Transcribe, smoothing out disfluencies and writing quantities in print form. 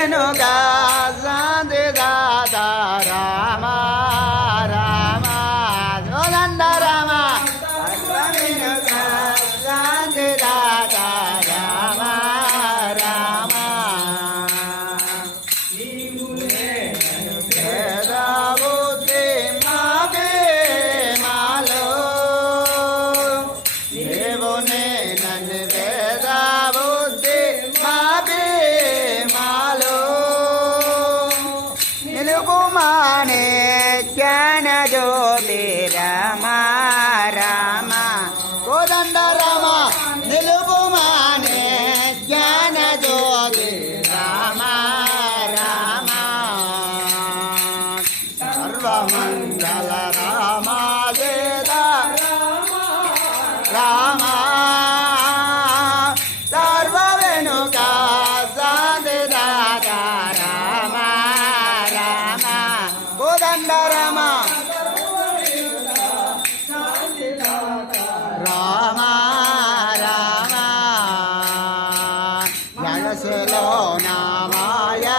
వెనుక శాంతి దాత రామ రామ జోదండ రామ సర్వ వెనుక శాంతి దాత రామ రామ వేద బుద్ధి మాకే మాలో దేవునే నన్ను వేద బుద్ధి మాకే మాలో నిలుపుమానే జ్ఞాన జ్యోతి రామ రామ కోదండ రామ నిలుపుమానే జ్ఞాన జ్యోతి రామ రామ సర్వమంగళ రామ వేద రామ సర్వ వెనుక శాంతి దాత రామ రామ కోదండ రామ రామ రామ మనసులో నా మాయా